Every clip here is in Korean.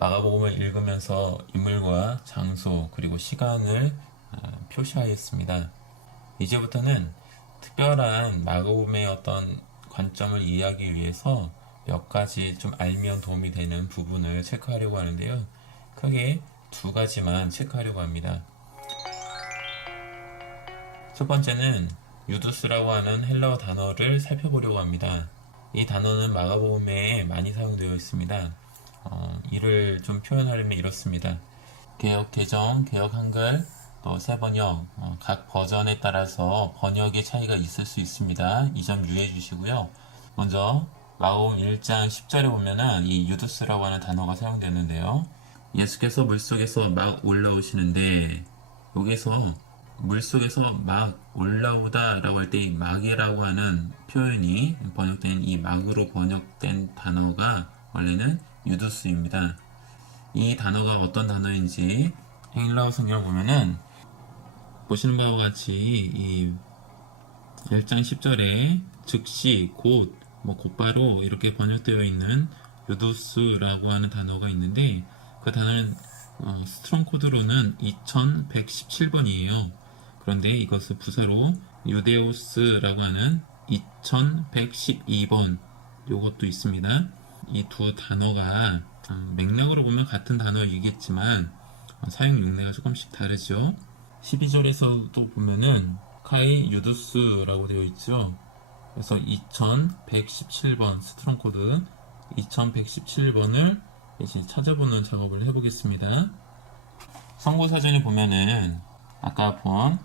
마가복음을 읽으면서 인물과 장소 그리고 시간을 표시하였습니다. 이제부터는 특별한 마가복음의 어떤 관점을 이해하기 위해서 몇 가지 좀 알면 도움이 되는 부분을 체크하려고 하는데요. 크게 두 가지만 체크하려고 합니다. 첫 번째는 유두스라고 하는 헬라어 단어를 살펴보려고 합니다. 이 단어는 마가복음에 많이 사용되어 있습니다. 이를 좀 표현하려면 이렇습니다. 개역 개정, 개역 한글, 또 새번역, 각 버전에 따라서 번역의 차이가 있을 수 있습니다. 이 점 유의해 주시고요. 먼저 마가복음 1장 10절에 보면은 이 유두스라고 하는 단어가 사용되는데요. 예수께서 물속에서 막 올라오시는데 여기서 물속에서 막 올라오다 라고 할 때 이 막이라고 하는 표현이 번역된 이 막으로 번역된 단어가 원래는 유두스입니다. 이 단어가 어떤 단어인지 헬라어 성경을 보면은 보시는 바와 같이 이 1장 10절에 즉시 곧 곧바로 이렇게 번역되어 있는 유두스라고 하는 단어가 있는데 그 단어는 스트롱 코드로는 2117번이에요. 그런데 이것을 부사로 유데오스라고 하는 2112번 이것도 있습니다. 이 두 단어가 맥락으로 보면 같은 단어이겠지만 사용 용례가 조금씩 다르죠. 12절에서도 보면은 카이 유두스라고 되어 있죠. 그래서 2117번 스트롱 코드 2117번을 이제 찾아보는 작업을 해보겠습니다. 성구사전에 보면은 아까 본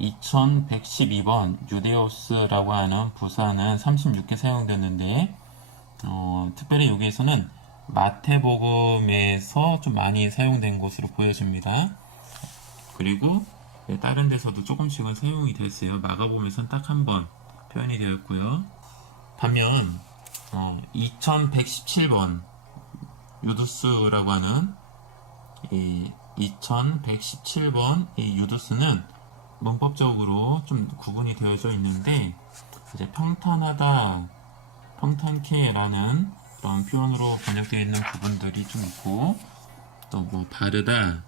2112번 유데오스라고 하는 부사는 36개 사용됐는데 특별히 여기에서는 마태복음에서 좀 많이 사용된 것으로 보여집니다. 그리고 다른 데서도 조금씩은 사용이 됐어요. 마가복음에서는 딱 한 번 표현이 되었고요. 반면 2117번 유두스라고 하는 이 2117번 이 유두스는 문법적으로 좀 구분이 되어져 있는데 이제 평탄하다, 평탄케라는 그런 표현으로 번역되어 있는 부분들이 좀 있고 또 바르다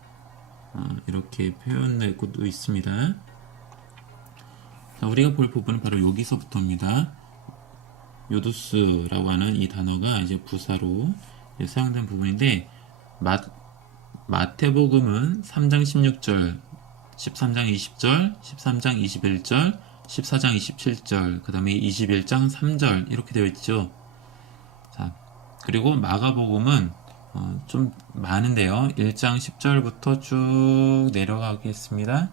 이렇게 표현될 것도 있습니다. 자, 우리가 볼 부분은 바로 여기서부터입니다. 요두스라고 하는 이 단어가 이제 부사로 사용된 부분인데 마태복음은 3장 16절, 13장 20절, 13장 21절, 14장 27절, 그 다음에 21장 3절 이렇게 되어 있죠. 자, 그리고 마가복음은 좀 많은데요. 1장 10절부터 쭉 내려가겠습니다.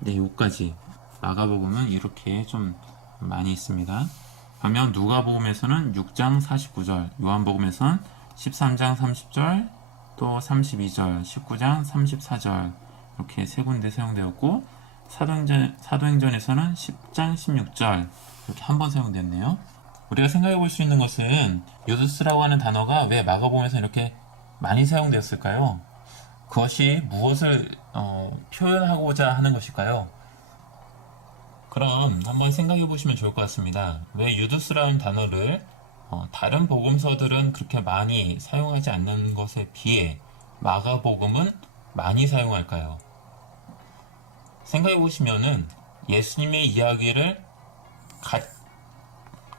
네, 여기까지. 마가복음은 이렇게 좀 많이 있습니다. 반면 누가복음에서는 6장 49절, 요한복음에서는 13장 30절, 또 32절, 19장 34절 이렇게 세 군데 사용되었고 사도행전에서는 10장 16절 이렇게 한 번 사용됐네요. 우리가 생각해 볼 수 있는 것은 유두스라고 하는 단어가 왜 마가복음에서 이렇게 많이 사용되었을까요? 그것이 무엇을 표현하고자 하는 것일까요? 그럼 한번 생각해 보시면 좋을 것 같습니다. 왜 유두스라는 단어를 다른 복음서들은 그렇게 많이 사용하지 않는 것에 비해 마가복음은 많이 사용할까요? 생각해 보시면은 예수님의 이야기를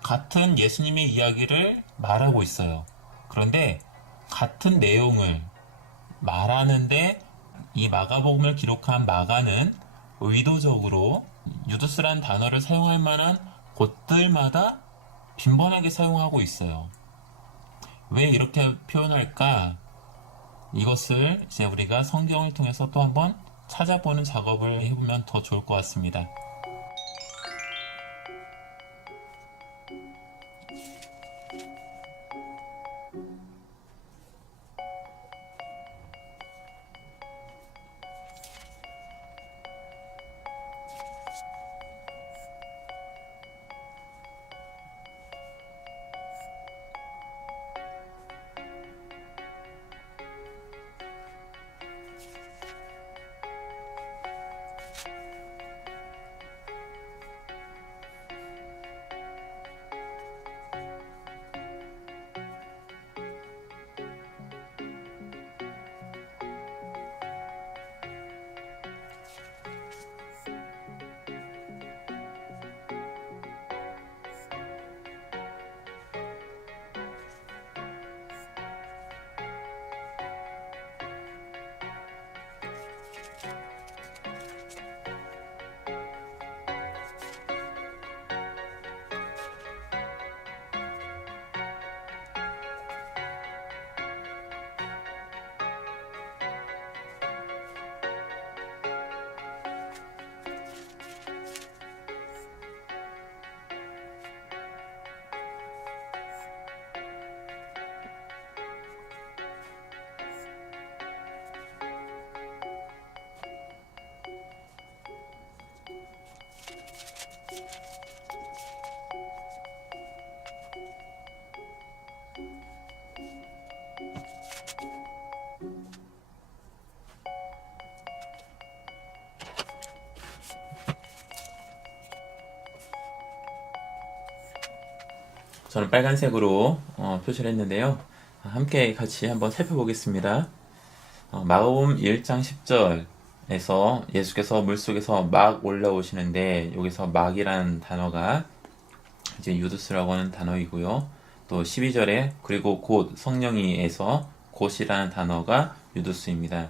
같은 예수님의 이야기를 말하고 있어요. 그런데 같은 내용을 말하는데 이 마가복음을 기록한 마가는 의도적으로 유두스라는 단어를 사용할 만한 곳들마다 빈번하게 사용하고 있어요. 왜 이렇게 표현할까? 이것을 이제 우리가 성경을 통해서 또 한번 찾아보는 작업을 해보면 더 좋을 것 같습니다. 저는 빨간색으로 표시를 했는데요. 함께 같이 한번 살펴보겠습니다. 마가복음 1장 10절에서 예수께서 물속에서 막 올라오시는데 여기서 막이라는 단어가 이제 유두스라고 하는 단어이고요. 또 12절에 그리고 곧 성령이에서 곧이라는 단어가 유두스입니다.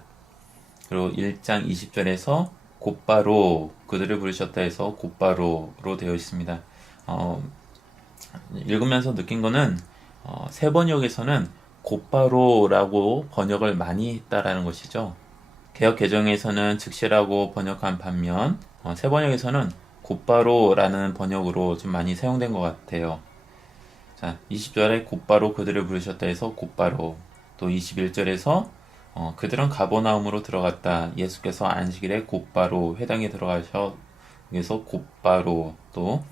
그리고 1장 20절에서 곧바로 그들을 부르셨다 해서 곧바로로 되어 있습니다. 읽으면서 느낀 거는 세 번역에서는 곧바로라고 번역을 많이 했다라는 것이죠. 개역 개정에서는 즉시라고 번역한 반면 세 번역에서는 곧바로라는 번역으로 좀 많이 사용된 것 같아요. 자, 20절에 곧바로 그들을 부르셨다 해서 곧바로, 또 21절에서 그들은 가버나움으로 들어갔다. 예수께서 안식일에 곧바로 회당에 들어가셔. 여기서 곧바로, 또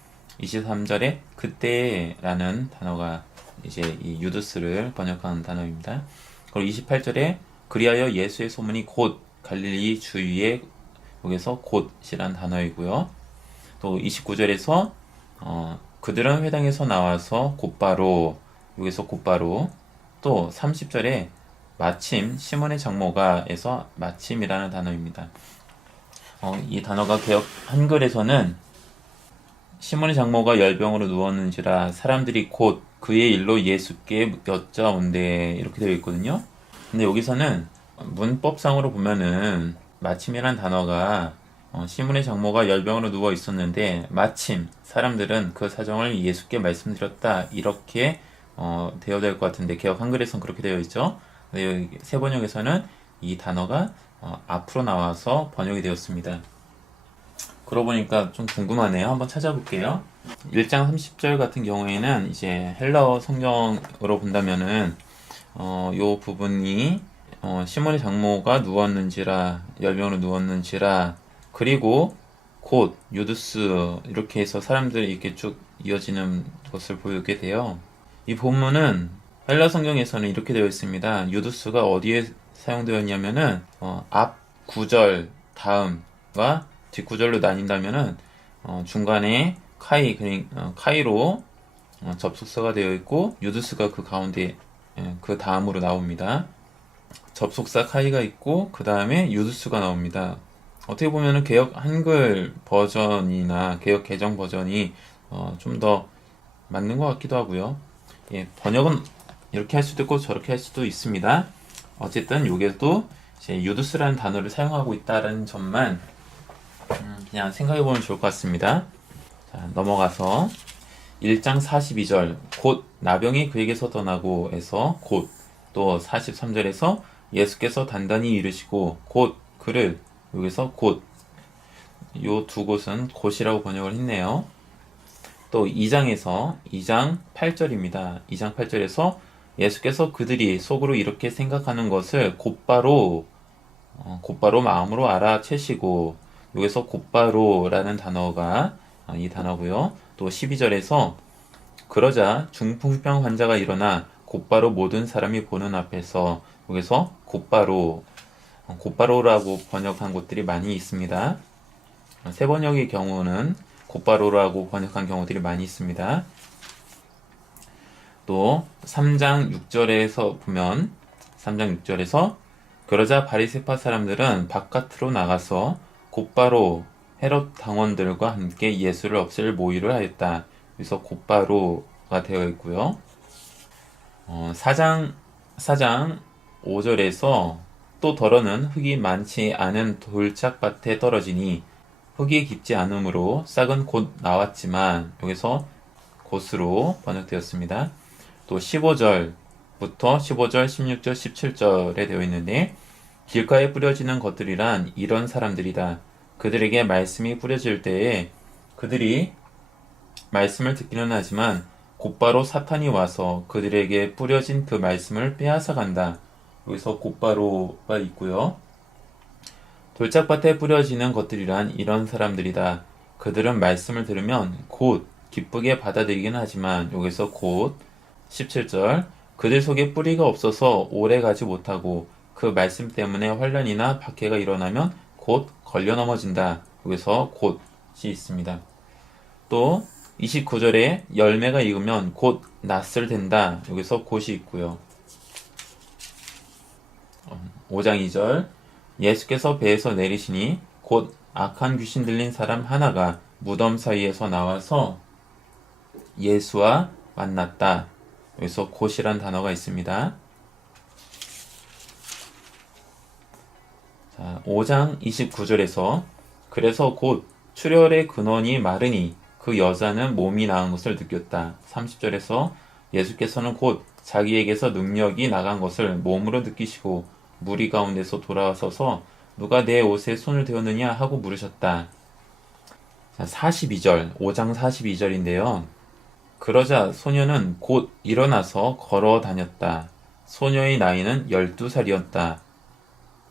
23절에 그때라는 단어가 이제 이 유두스를 번역한 단어입니다. 그리고 28절에 그리하여 예수의 소문이 곧 갈릴리 주위에, 여기서 곧이란 단어이고요. 또 29절에서 그들은 회당에서 나와서 곧바로, 여기서 곧바로, 또 30절에 마침 시몬의 장모가에서 마침이라는 단어입니다. 이 단어가 개역 한글에서는 시몬의 장모가 열병으로 누웠는지라 사람들이 곧 그의 일로 예수께 여짜온대, 이렇게 되어 있거든요. 근데 여기서는 문법상으로 보면은 마침이란 단어가 시몬의 장모가 열병으로 누워 있었는데 마침 사람들은 그 사정을 예수께 말씀드렸다, 이렇게 되어야 될 것 같은데 개역 한글에서는 그렇게 되어 있죠. 근데 세 번역에서는 이 단어가 앞으로 나와서 번역이 되었습니다. 그러고 보니까 좀 궁금하네요. 한번 찾아볼게요. 1장 30절 같은 경우에는 이제 헬라어 성경으로 본다면은 요 부분이 시몬의 장모가 누웠는지라, 열병으로 누웠는지라, 그리고 곧 유두스, 이렇게 해서 사람들이 이렇게 쭉 이어지는 것을 보게 돼요. 이 본문은 헬라 성경에서는 이렇게 되어 있습니다. 유두스가 어디에 사용되었냐면은 앞 구절 다음과 뒷구절로 나뉜다면은 중간에 카이로 접속사가 되어 있고 유두스가 그 가운데 그 다음으로 나옵니다. 접속사 카이가 있고 그 다음에 유두스가 나옵니다. 어떻게 보면은 개역 한글 버전이나 개역 개정 버전이 좀 더 맞는 것 같기도 하고요. 예, 번역은 이렇게 할 수도 있고 저렇게 할 수도 있습니다. 어쨌든 여기에도 이제 유두스라는 단어를 사용하고 있다는 점만 그냥 생각해보면 좋을 것 같습니다. 자, 넘어가서 1장 42절 곧 나병이 그에게서 떠나고 해서 곧, 또 43절에서 예수께서 단단히 이르시고 곧 그를, 여기서 곧, 요 두 곳은 곧이라고 번역을 했네요. 또 2장 8절입니다. 2장 8절에서 예수께서 그들이 속으로 이렇게 생각하는 것을 곧바로 마음으로 알아채시고, 여기서 곧바로라는 단어가 이 단어고요. 또 12절에서 그러자 중풍병 환자가 일어나 곧바로 모든 사람이 보는 앞에서, 여기서 곧바로라고 번역한 곳들이 많이 있습니다. 세 번역의 경우는 곧바로라고 번역한 경우들이 많이 있습니다. 또 3장 6절에서 보면 3장 6절에서 그러자 바리새파 사람들은 바깥으로 나가서 곧바로 헤롯 당원들과 함께 예수를 없앨 모의를 하였다. 그래서 곧바로가 되어 있고요. 4장 5절에서 또 더러는 흙이 많지 않은 돌짝밭에 떨어지니 흙이 깊지 않으므로 싹은 곧 나왔지만, 여기서 곧으로 번역되었습니다. 또 15절부터 15절, 16절, 17절에 되어 있는데 길가에 뿌려지는 것들이란 이런 사람들이다. 그들에게 말씀이 뿌려질 때에 그들이 말씀을 듣기는 하지만 곧바로 사탄이 와서 그들에게 뿌려진 그 말씀을 빼앗아 간다. 여기서 곧바로가 있고요. 돌짝밭에 뿌려지는 것들이란 이런 사람들이다. 그들은 말씀을 들으면 곧 기쁘게 받아들이긴 하지만, 여기서 곧 17절 그들 속에 뿌리가 없어서 오래 가지 못하고 그 말씀 때문에 환란이나 박해가 일어나면 곧 걸려 넘어진다. 여기서 곧이 있습니다. 또 29절에 열매가 익으면 곧 낫을 된다. 여기서 곧이 있고요. 5장 2절 예수께서 배에서 내리시니 곧 악한 귀신 들린 사람 하나가 무덤 사이에서 나와서 예수와 만났다. 여기서 곧이란 단어가 있습니다. 자, 5장 29절에서 그래서 곧 출혈의 근원이 마르니 그 여자는 몸이 나은 것을 느꼈다. 30절에서 예수께서는 곧 자기에게서 능력이 나간 것을 몸으로 느끼시고 무리 가운데서 돌아와서서 누가 내 옷에 손을 대었느냐 하고 물으셨다. 자, 42절, 5장 42절인데요. 그러자 소녀는 곧 일어나서 걸어 다녔다. 소녀의 나이는 12살이었다.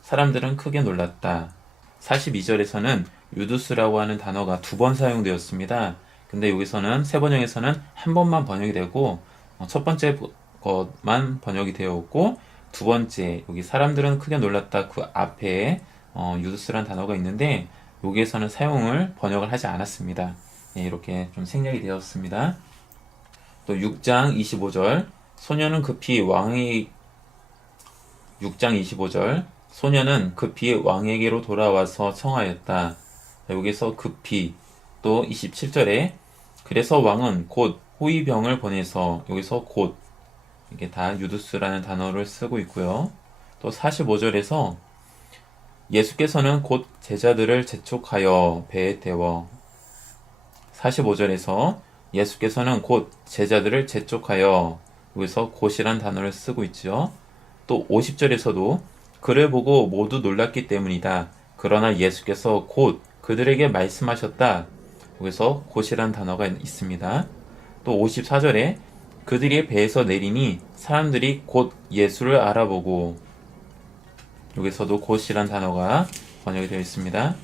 사람들은 크게 놀랐다. 42절에서는 유두스라고 하는 단어가 2번 사용되었습니다. 근데 여기서는 세 번역에서는 한 번만 번역이 되고 첫 번째 것만 번역이 되었고 두 번째 여기 사람들은 크게 놀랐다 그 앞에 유두스라는 단어가 있는데 여기에서는 사용을 번역을 하지 않았습니다. 예, 이렇게 좀 생략이 되었습니다. 또 6장 25절 소녀는 급히 왕의 6장 25절 소녀는 급히 왕에게로 돌아와서 청하였다. 여기서 급히 또 27절에 그래서 왕은 곧 호위병을 보내서 여기서 곧 이게 다 유두스라는 단어를 쓰고 있고요. 또 45절에서 예수께서는 곧 제자들을 재촉하여 배에 태워 45절에서 예수께서는 곧 제자들을 재촉하여 여기서 곧이란 단어를 쓰고 있죠. 또 50절에서도 그를 보고 모두 놀랐기 때문이다. 그러나 예수께서 곧 그들에게 말씀하셨다. 여기서 곧이란 단어가 있습니다. 또 54절에 그들이 배에서 내리니 사람들이 곧 예수를 알아보고 여기서도 곧이란 단어가 번역이 되어 있습니다.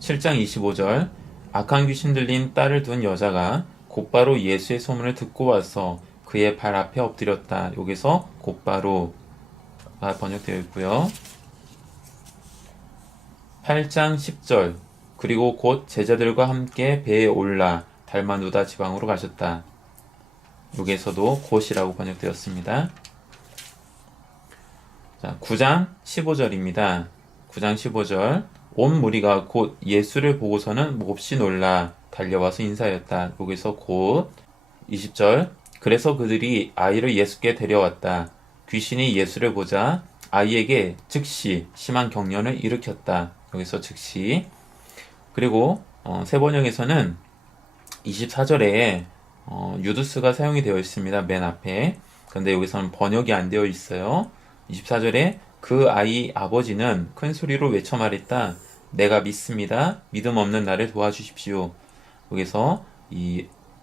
7장 25절 악한 귀신 들린 딸을 둔 여자가 곧바로 예수의 소문을 듣고 와서 그의 발 앞에 엎드렸다. 여기서 곧바로가 번역되어 있고요. 8장 10절 그리고 곧 제자들과 함께 배에 올라 달마누다 지방으로 가셨다. 여기에서도 곧이라고 번역되었습니다. 자, 9장 15절입니다. 9장 15절 온 무리가 곧 예수를 보고서는 몹시 놀라 달려와서 인사하였다. 여기서 곧 20절 그래서 그들이 아이를 예수께 데려왔다. 귀신이 예수를 보자 아이에게 즉시 심한 경련을 일으켰다. 여기서 즉시 그리고 세 번역에서는 24절에 유두스가 사용이 되어 있습니다. 맨 앞에. 근데 여기서는 번역이 안 되어 있어요. 24절에 그 아이 아버지는 큰 소리로 외쳐 말했다. 내가 믿습니다. 믿음 없는 나를 도와주십시오. 여기서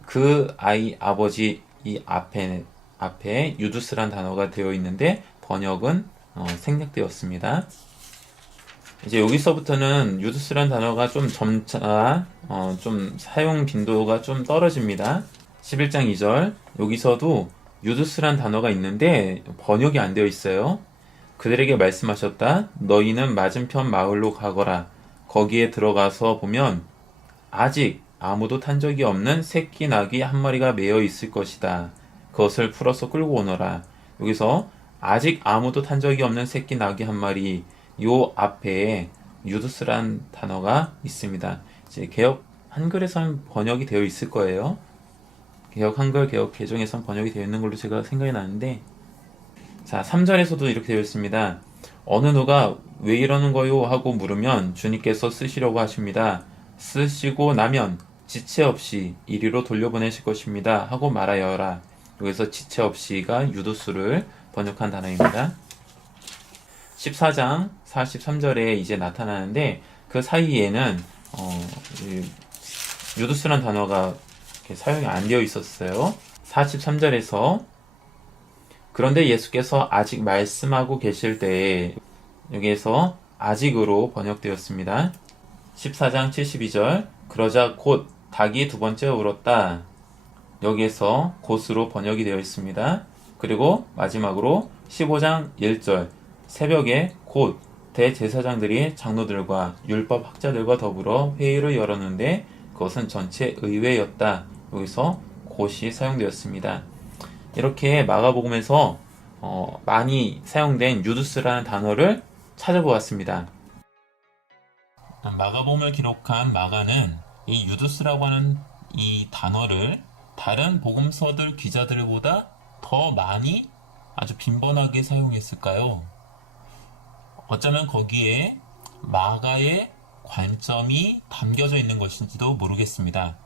그 아이 아버지 이 앞에 유두스란 단어가 되어 있는데 번역은 생략되었습니다. 이제 여기서부터는 유두스란 단어가 좀 점차 좀 사용 빈도가 좀 떨어집니다. 11장 2절 여기서도 유두스란 단어가 있는데 번역이 안 되어 있어요. 그들에게 말씀하셨다. 너희는 맞은편 마을로 가거라. 거기에 들어가서 보면 아직 아무도 탄 적이 없는 새끼 낙이 한 마리가 매여 있을 것이다. 그것을 풀어서 끌고 오너라. 여기서 아직 아무도 탄 적이 없는 새끼 낙이 한 마리 요 앞에 유두스란 단어가 있습니다. 이제 개역 한글에선 번역이 되어 있을 거예요. 개역 한글 개역 개정에선 번역이 되어 있는 걸로 제가 생각이 나는데 자 3절에서도 이렇게 되어 있습니다. 어느 누가 왜 이러는 거요 하고 물으면 주님께서 쓰시려고 하십니다. 쓰시고 나면 지체 없이 이리로 돌려보내실 것입니다 하고 말하여라. 여기서 지체 없이가 유두스를 번역한 단어입니다. 14장 43절에 이제 나타나는데 그 사이에는 유두스란 단어가 사용이 안 되어 있었어요. 43절에서 그런데 예수께서 아직 말씀하고 계실 때에 여기에서 아직으로 번역되었습니다. 14장 72절 그러자 곧 닭이 두 번째 울었다. 여기에서 곧으로 번역이 되어 있습니다. 그리고 마지막으로 15장 1절 새벽에 곧 대제사장들이 장로들과 율법 학자들과 더불어 회의를 열었는데 그것은 전체 의외였다. 여기서 곧이 사용되었습니다. 이렇게 마가복음에서 많이 사용된 유두스라는 단어를 찾아보았습니다. 마가복음을 기록한 마가는 이 유두스라고 하는 이 단어를 다른 복음서들 기자들보다 더 많이 아주 빈번하게 사용했을까요? 어쩌면 거기에 마가의 관점이 담겨져 있는 것인지도 모르겠습니다.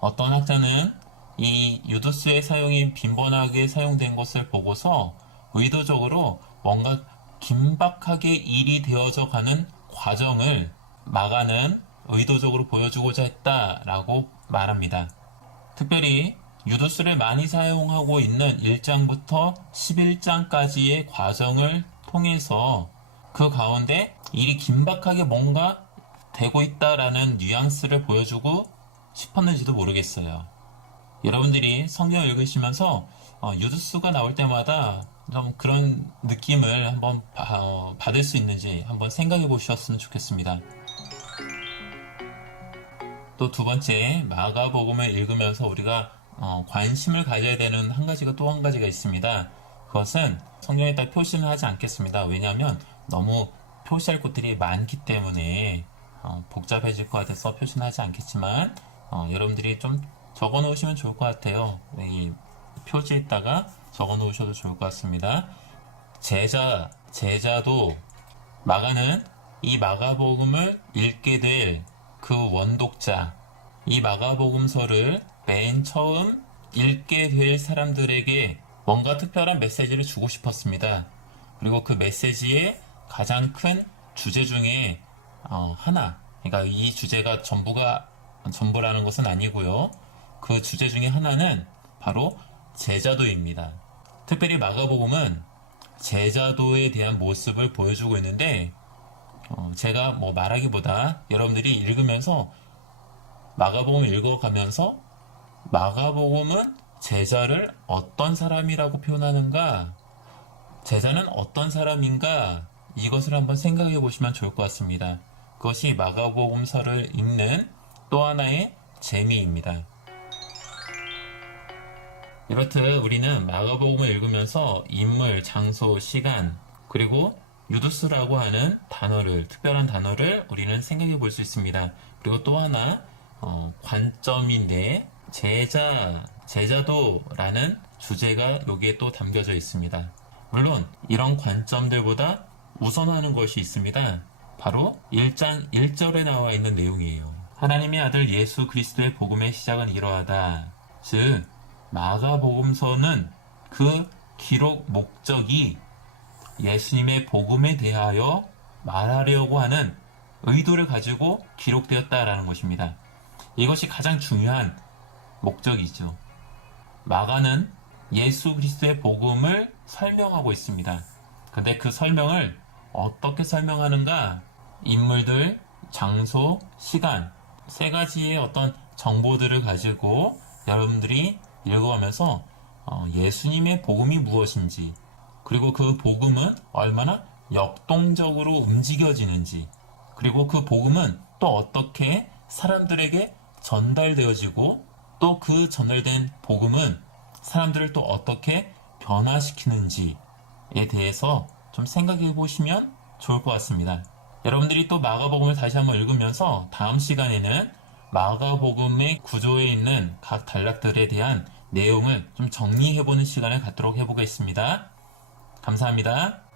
어떤 학자는 이 유두스의 사용이 빈번하게 사용된 것을 보고서 의도적으로 뭔가 긴박하게 일이 되어져 가는 과정을 마가는 의도적으로 보여주고자 했다라고 말합니다. 특별히 유두스를 많이 사용하고 있는 1장부터 11장까지의 과정을 통해서 그 가운데 일이 긴박하게 뭔가 되고 있다라는 뉘앙스를 보여주고 싶었는지도 모르겠어요. 여러분들이 성경을 읽으시면서 유두스가 나올 때마다 좀 그런 느낌을 한번 받을 수 있는지 한번 생각해 보셨으면 좋겠습니다. 또 두 번째, 마가복음을 읽으면서 우리가 관심을 가져야 되는 또 한 가지가 있습니다. 그것은 성경에 딱 표시는 하지 않겠습니다. 왜냐하면 너무 표시할 것들이 많기 때문에 복잡해질 것 같아서 표시는 하지 않겠지만 여러분들이 좀 적어 놓으시면 좋을 것 같아요. 이 표지에다가 적어 놓으셔도 좋을 것 같습니다. 제자도 마가는 이 마가복음을 읽게 될 그 원독자, 이 마가복음서를 맨 처음 읽게 될 사람들에게 뭔가 특별한 메시지를 주고 싶었습니다. 그리고 그 메시지의 가장 큰 주제 중에 하나, 그러니까 이 주제가 전부라는 것은 아니고요. 그 주제 중에 하나는 바로 제자도입니다. 특별히 마가복음은 제자도에 대한 모습을 보여주고 있는데 제가 말하기보다 여러분들이 읽으면서 마가복음을 읽어가면서 마가복음은 제자를 어떤 사람이라고 표현하는가, 제자는 어떤 사람인가, 이것을 한번 생각해 보시면 좋을 것 같습니다. 그것이 마가복음서를 읽는 또 하나의 재미입니다. 이렇듯 우리는 마가복음을 읽으면서 인물, 장소, 시간, 그리고 유두스라고 하는 특별한 단어를 우리는 생각해 볼 수 있습니다. 그리고 또 하나 관점인데 제자도라는 주제가 여기에 또 담겨져 있습니다. 물론 이런 관점들보다 우선하는 것이 있습니다. 바로 1장 1절에 나와 있는 내용이에요. 하나님의 아들 예수 그리스도의 복음의 시작은 이러하다. 즉 마가복음서는 그 기록 목적이 예수님의 복음에 대하여 말하려고 하는 의도를 가지고 기록되었다라는 것입니다. 이것이 가장 중요한 목적이죠. 마가는 예수 그리스도의 복음을 설명하고 있습니다. 근데 그 설명을 어떻게 설명하는가? 인물들, 장소, 시간, 세 가지의 어떤 정보들을 가지고 여러분들이 읽어가면서 예수님의 복음이 무엇인지, 그리고 그 복음은 얼마나 역동적으로 움직여지는지, 그리고 그 복음은 또 어떻게 사람들에게 전달되어지고, 또 그 전달된 복음은 사람들을 또 어떻게 변화시키는지에 대해서 좀 생각해 보시면 좋을 것 같습니다. 여러분들이 또 마가복음을 다시 한번 읽으면서 다음 시간에는 마가복음의 구조에 있는 각 단락들에 대한 내용을 좀 정리해보는 시간을 갖도록 해보겠습니다. 감사합니다.